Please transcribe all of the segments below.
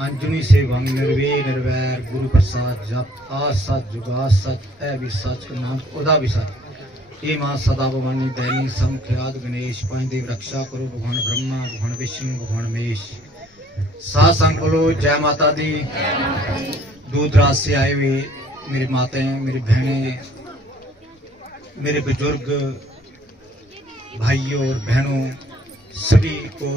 अंजनी से वंग निर्वे निर्वैर गुरु प्रसाद जप आ सच जुगा सच ऐ भी सच नाम ओदा भी सच ये मां सदा भवानी दैनी समख्यात गणेश पांच देव रक्षा करो भगवान ब्रह्मा भगवान विष्णु भगवान महेश। सात संग बोलो जय माता दी। दूर दराज से आए हुए मेरी माताएं मेरी बहनें मेरे बुजुर्ग भाइयों और बहनों सभी को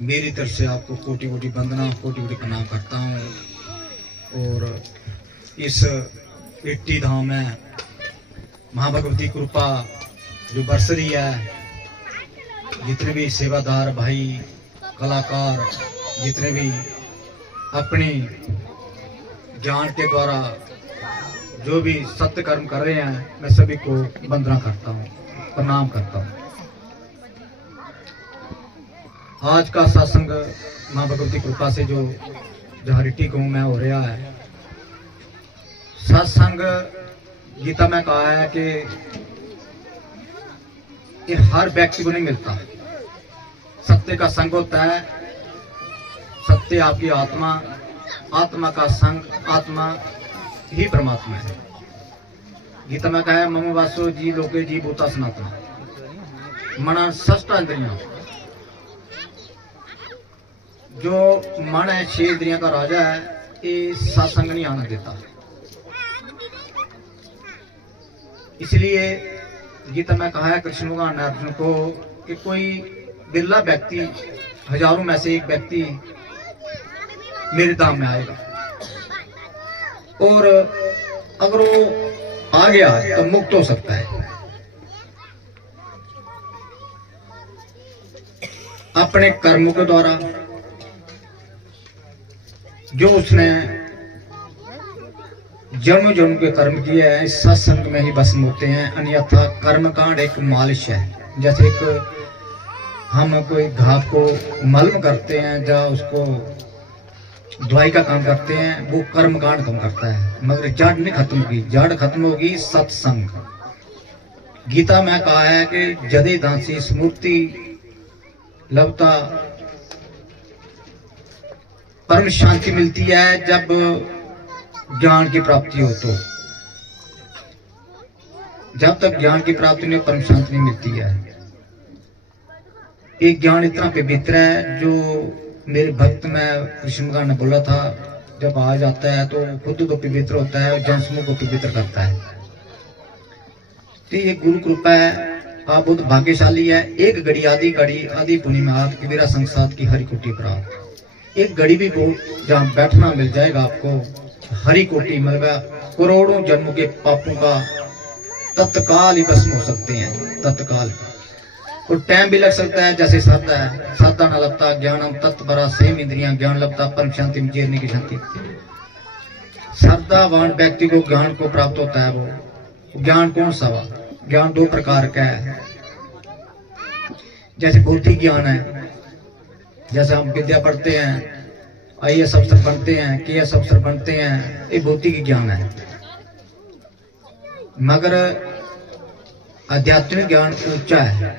मेरी तरफ से आपको कोटि कोटि वंदना कोटि कोटि प्रणाम करता हूँ। और इस 80 धाम में महाभगवती कृपा जो बरस रही है, जितने भी सेवादार भाई कलाकार जितने भी अपनी ज्ञान के द्वारा जो भी सत्य कर्म कर रहे हैं, मैं सभी को वंदना करता हूँ प्रणाम करता हूँ। आज का सत्संग मां भगवती कृपा से जो हरिटी गांव में हो रहा है, सत्संग गीता में कहा है कि ये हर व्यक्ति को नहीं मिलता। सत्य का संग होता है, सत्य आपकी आत्मा, आत्मा का संग, आत्मा ही परमात्मा है। गीता में कहा है मम वासो जी लोके जी भूता सनातन मन षष्ठा इंद्रियां। जो मन है 6 इंद्रियां का राजा है, ये सत्संग नहीं आने देता। इसलिए गीता में कहा है कृष्ण भगवान ने अर्जुन को कि कोई बिरला व्यक्ति, हजारों में से एक व्यक्ति मेरे धाम में आएगा और अगर वो आ गया तो मुक्त हो सकता है। अपने कर्मों के द्वारा जो उसने जन्म जन्म के कर्म किए हैं, इस सत्संग में ही भस्म होते हैं। अन्यथा कर्म कांड एक मालिश है। जैसे एक हम कोई घाव को मलम करते हैं या उसको दवाई का काम करते हैं, वो कर्म कांड काम करता है, मगर जड़ नहीं खत्म होगी। जड़ खत्म होगी सत्संग। गीता में कहा है कि जदे दासी स्मृति लवता, परम शांति मिलती है जब ज्ञान की प्राप्ति हो। तो जब तक ज्ञान की प्राप्ति नहीं परम शांति नहीं मिलती है। एक ज्ञान इतना पवित्र है जो मेरे भक्त में कृष्ण भगवान ने बोला था, जब आ जाता है तो खुद तो पवित्र होता है और जन समूह को पवित्र करता है। तो ये गुरु कृपा है, आप बहुत भाग्यशाली है। एक घड़ी आदि पुण्य में हाथ की मेरा संसार की हरि कोटि प्राप्त। एक घड़ी भी को जहाँ बैठना मिल जाएगा आपको, हरि कोटि मिलेगा। करोड़ों जन्मों के पापों का तत्काल ही भस्म हो सकते हैं, तत्काल। और टाइम भी लग सकता है, जैसे साधा है, साधा न लगता ज्ञानम तत्परा सेम इंद्रियां ज्ञान लगता परम शांति में जीरने की शांति। श्रद्धावान व्यक्ति को ज्ञान को प्राप्त होता है। वो ज्ञान कौन सा हुआ? ज्ञान 2 प्रकार का है। जैसे भौतिक ज्ञान है, जैसे हम विद्या पढ़ते हैं, IAS अफसर बनते हैं, KS अफसर बनते हैं, ये भौतिक ज्ञान है। मगर आध्यात्मिक ज्ञान ऊंचा है।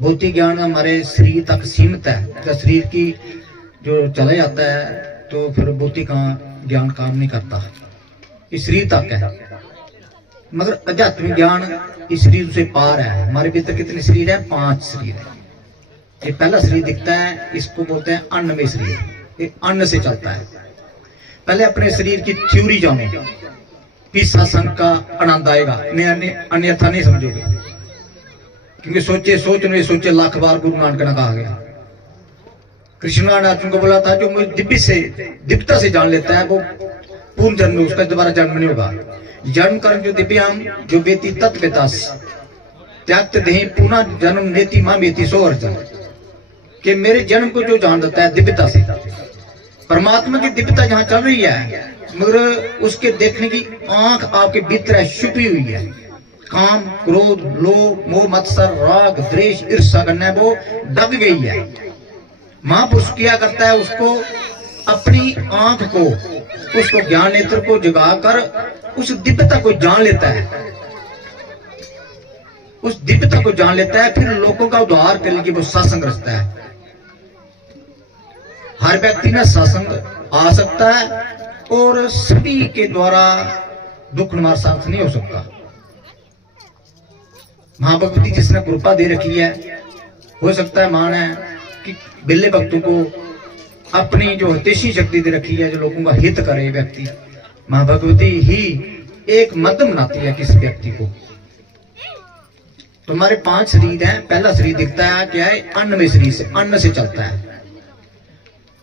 भौतिक ज्ञान हमारे शरीर तक सीमित है। जब शरीर की जो चला जाता है तो फिर भौतिक ज्ञान काम नहीं करता, इस शरीर तक है। मगर आध्यात्मिक ज्ञान इस शरीर से पार है। हमारे भीतर कितने शरीर है? 5 शरीर है। ये पहला शरीर दिखता है, इसको बोलते हैं अन्नमय शरीर। ये अन्न से चलता है। पहले अपने शरीर की थ्योरी जानो, फिर सत्संग का आनंद आएगा। अन्यथा नहीं समझोगे, क्योंकि सोचे लाख बार गुरु नानक ने कहा गया। कृष्ण ने अर्जुन को बोला था, जो मुझे दिव्यता से जान लेता है वो पूर्ण जन्म में उसका दोबारा जन्म नहीं होगा। जन्म कर्म जो दिव्याम जो बेती तत्वतास त्याग देहि पुनः जन्म नेति मां बेती सो अर्जन। कि मेरे जन्म को जो जान देता है दिव्यता से, परमात्मा की दिव्यता जहां चल रही है, मगर उसके देखने की आंख आपके भीतर छुपी हुई है। काम क्रोध लोभ मोह मत्सर राग द्वेष ईर्ष्या करना वो दब गई है। महापुरुष क्या करता है? उसको अपनी आंख को, उसको ज्ञान नेत्र को जगाकर उस दिव्यता को जान लेता है। उस दिव्यता को जान लेता है, फिर लोगों का उद्धार करने की वो सत्संग रचता है। हर व्यक्ति में सत्संग आ सकता है और सभी के द्वारा दुख निवार साथ नहीं हो सकता। मां भगवती जिसने कृपा दे रखी है, हो सकता है मान है कि बिल्ले भक्तों को अपनी जो हितैषी शक्ति दे रखी है, जो लोगों का हित करे व्यक्ति, मां भगवती ही एक मध्यम बनाती है किसी व्यक्ति को। तो हमारे 5 शरीर हैं। पहला शरीर दिखता है क्या है, अन्न में शरीर से, अन्न से चलता है।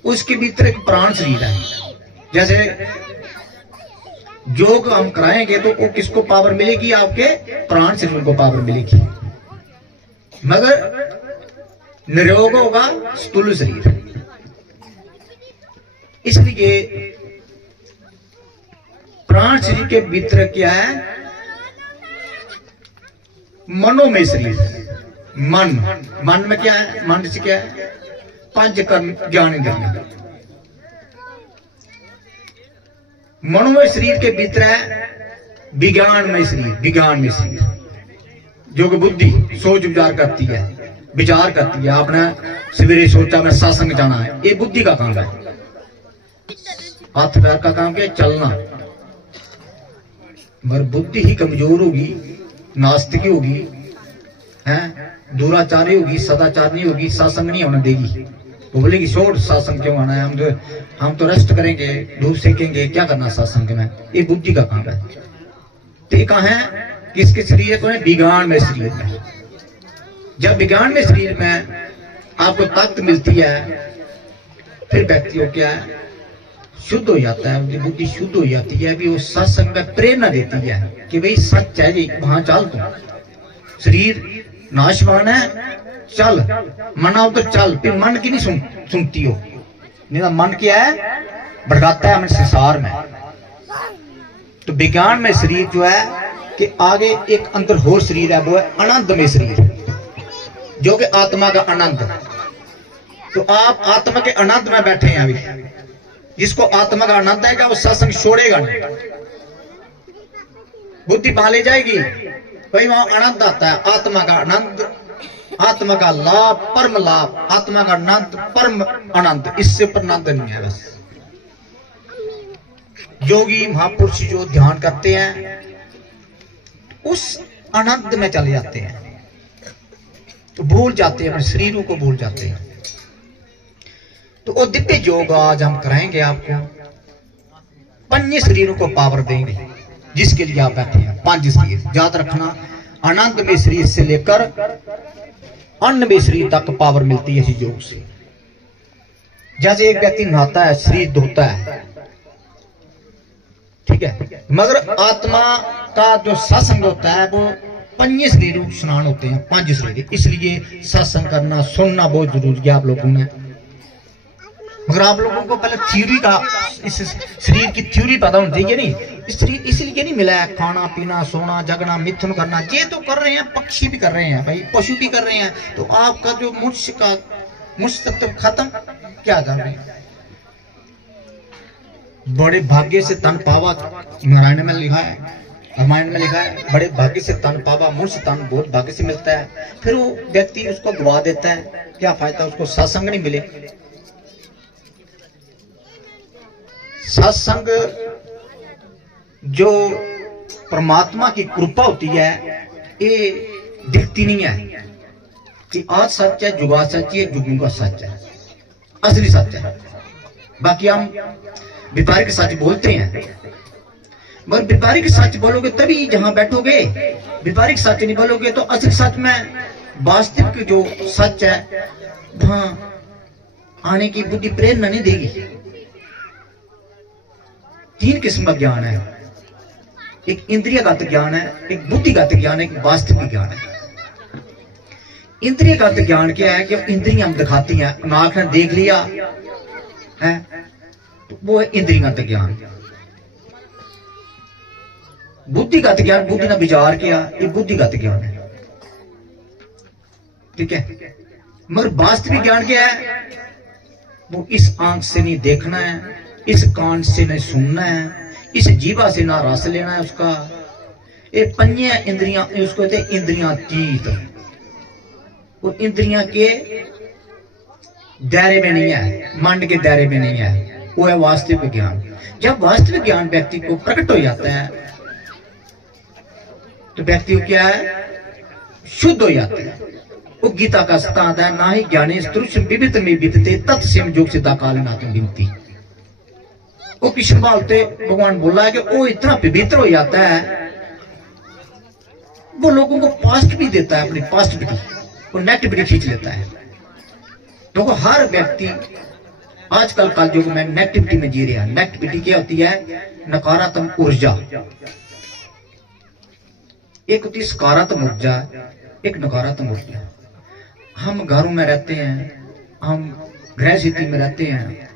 उसके भीतर एक प्राण शरीर है। जैसे योग हम कराएंगे तो वो किसको पावर मिलेगी, आपके प्राण शरीर को पावर मिलेगी। मगर निरोग होगा स्थूल शरीर। इसलिए प्राण शरीर के भीतर क्या है, मनोमय शरीर। मन में क्या है, मन से क्या है, 5 कर्म ज्ञान इंद्रियां। मनोमय शरीर के भीतर है विज्ञानमय शरीर। विज्ञान में शरीर जो कि बुद्धि सोच विचार करती है, विचार करती है। आपने सवेरे सोचा मैं सत्संग जाना है, ये बुद्धि का काम है। हाथ पैर का काम क्या है, चलना। मगर बुद्धि ही कमजोर होगी, नास्तिकी होगी, हैं, दुराचारी होगी, सदाचार नहीं होगी, सत्संग नहीं होने देगी। वो बोलेगी छोड़, सत्संग क्यों आना है, हम तो रेस्ट करेंगे, धूप सेकेंगे, क्या करना सत्संग में। ये बुद्धि का काम है। तो ये कहाँ है, किसके शरीर को है, विज्ञान में शरीर में। जब विज्ञान में शरीर में आपको ताकत मिलती है, फिर व्यक्ति को क्या है, शुद्ध हो जाता है, उसकी बुद्धि शुद्ध हो जाती है। भी वो सत्संग में प्रेरणा देती है कि भाई सच है जी, वहां चल तू, शरीर नाशवान है, चल, मनाओ तो चल। फिर मन की नहीं सुनती हो, नहीं तो मन क्या है, भड़काता है हमें संसार में। तो विज्ञान में शरीर जो है कि आगे एक अंदर और शरीर है, वो है आनंद में शरीर, जो कि आत्मा का आनंद। तो आप आत्मा के आनंद में बैठे हैं अभी। जिसको आत्मा का आनंद है, वो सत्संग छोड़ेगा नहीं। बुद्धि पा ले जाएगी भाई, वहां आनंद आता है, आत्मा का आनंद, आत्मा का लाभ, परम लाभ, आत्मा का आनंद, परम आनंद। इससे पर आनंद नहीं है। बस योगी महापुरुष जो ध्यान करते हैं उस आनंद में चले जाते हैं, तो भूल जाते हैं, अपने शरीरों को भूल जाते हैं। तो वो दिव्य योग आज हम कराएंगे आपको, 5 शरीरों को पावर देंगे, जिसके लिए आप बैठे हैं। 5 शरीर याद रखना, आनंद में शरीर से लेकर अन्न में शरीर तक पावर मिलती है इस योग से। जैसे एक व्यक्ति नहाता है, शरीर धोता है, ठीक है, मगर आत्मा का जो सत्संग होता है वो 5 शरीरों स्नान होते हैं, 5 शरीर। इसलिए सत्संग करना, सुनना बहुत जरूरी है आप लोगों ने। मगर आप लोगों को पहले थ्योरी का, इस शरीर की थ्योरी पता होनी चाहिए। नहीं, शरीर इसलिए नहीं मिला है, खाना पीना, सोना, जगना, मिथुन करना, ये तो कर रहे हैं, पक्षी भी कर रहे हैं भाई, पशु भी कर रहे हैं। तो आपका जो मुझ तत्व खत्म, क्या कर रहे हैं। बड़े भाग्य से तन पावा, नारायण में लिखा है, रामायण में लिखा है, बड़े भाग्य से तन पावा, मुझ तन बहुत भाग्य से मिलता है। फिर वो व्यक्ति उसको गवा देता है, क्या फायदा, उसको सत्संग नहीं मिले। सत्संग जो परमात्मा की कृपा होती है, ये दिखती नहीं है कि आज सच है, जुगा सच है, जुगों का सच है, असली सच है। बाकी हम व्यापारिक सच बोलते हैं, मगर व्यापारिक सच बोलोगे तभी जहां बैठोगे। व्यापारिक सच नहीं बोलोगे तो असली सच में, वास्तविक जो सच है वहां आने की बुद्धि प्रेरणा नहीं देगी। 3 किस्म का ज्ञान है, एक इंद्रियगत ज्ञान है, एक बुद्धिगत ज्ञान है, एक वास्तविक ज्ञान है। इंद्रियगत ज्ञान क्या है कि इंद्रियां दिखाती हैं, आंख ने देख लिया है, तो वो है इंद्रियगत ज्ञान। बुद्धिगत ज्ञान, बुद्धि ने विचार किया, ये बुद्धिगत ज्ञान है, ठीक है। मगर वास्तविक ज्ञान क्या है, वो इस आंख से नहीं देखना है, इस कान से नहीं सुनना है, इस जीवा से ना रस लेना है उसका। ये 5 इंद्रियां, उसको कहते हैं इंद्रियां तीत। वो इंद्रियां के दायरे में नहीं है, मांड के दायरे में नहीं है, वो है वास्तविक ज्ञान। जब वास्तविक ज्ञान व्यक्ति को प्रकट हो जाता है तो व्यक्ति को क्या है, शुद्ध हो जाता है। वो गीता का सिद्धांत है, ना ही ज्ञानी स्तुष्य विविध में बीतते तत्सिम जोग सिद्धा काल नातम बिनती। वो कृष्ण बोलते भगवान बोला है कि वो इतना पवित्र हो जाता है, वो लोगों को पास्ट भी देता है, अपनी पॉजिटिविटी, वो नेगेटिविटी खींच लेता है। तो हर व्यक्ति आजकल का युग में नेगेटिविटी में जी रहा है। नेगेटिविटी क्या होती है, नकारात्मक ऊर्जा। एक होती है सकारात्मक ऊर्जा, एक नकारात्मक ऊर्जा। हम घरों में रहते हैं, हम गृह स्थिति में रहते हैं,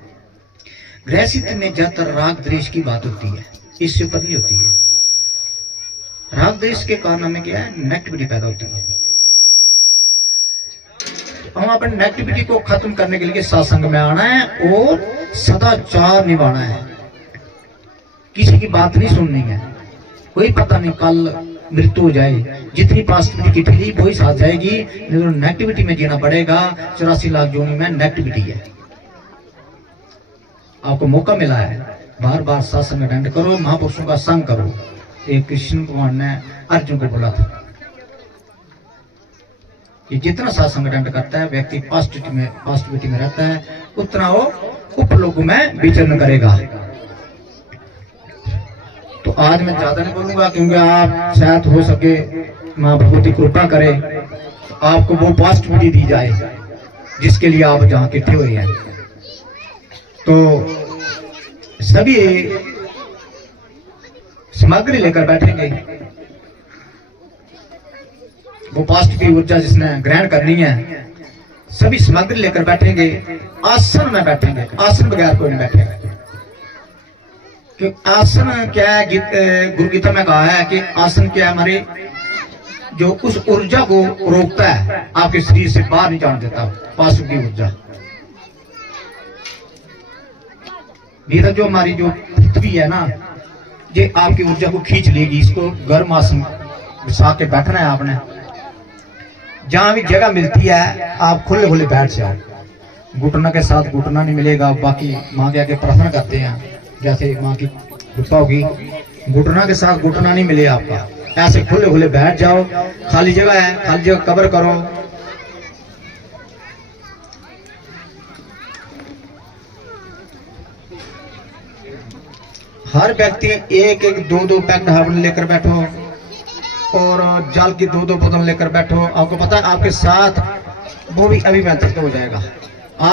गृह स्थिति में ज्यादातर राग द्वेष की बात होती है, इससे ऊपर नहीं होती है। राग द्वेष के कारण हमें क्या है, नेगेटिविटी पैदा होती है। हम अपने नेगेटिविटी को खत्म करने के लिए सत्संग में आना है और सदाचार निभाना है। किसी की बात नहीं सुननी है, कोई पता नहीं कल मृत्यु हो जाए, जितनी पॉजिटिविटी की तकलीफ वही साथ जाएगी, नेगेटिविटी में जीना पड़ेगा। 84 लाख जोनी में नेगेटिविटी है। आपको मौका मिला है, बार बार सत्संग अटेंड करो, महापुरुषों का संग करो। एक कृष्ण भगवान ने अर्जुन को बोला था कि जितना सत्संग अटेंड करता है व्यक्ति पॉजिटिविटी में रहता है, उतना वो ऊपर लोगों में विचरण करेगा। तो आज मैं ज्यादा नहीं बोलूंगा, क्योंकि आप शायद हो सके मां भगवती कृपा करे तो आपको वो पॉजिटिविटी दी जाए जिसके लिए आप जहां इकट्ठे हुए हैं। तो सभी सामग्री लेकर बैठेंगे, वो पॉजिटिव ऊर्जा जिसने ग्रहण करनी है, सभी सामग्री लेकर बैठेंगे, आसन में बैठेंगे। आसन बगैर कोई नहीं बैठेगा। क्योंकि आसन क्या है, गुरु गीता में कहा है कि आसन क्या है, हमारे जो उस ऊर्जा को रोकता है, आपके शरीर से बाहर नहीं जाने देता पॉजिटिव ऊर्जा। नहीं तो जो हमारी जो पृथ्वी है ना, ये आपकी ऊर्जा को खींच लेगी। इसको गर्म आसन बिछा के बैठना है आपने, जहां भी जगह मिलती है आप खुले खुले बैठ जाओ। घुटना के साथ घुटना नहीं मिलेगा, बाकी मां के आगे प्रार्थना करते हैं, जैसे मां की कृपा होगी, घुटना के साथ घुटना नहीं मिले आपका। ऐसे खुले खुले बैठ जाओ, खाली जगह है, खाली जगह कवर करो। हर व्यक्ति एक एक दो दो पैकेट हार्बन लेकर बैठो और जल की दो दो बोतल लेकर बैठो। आपको पता है आपके साथ वो भी अभी बेहतर हो जाएगा। आप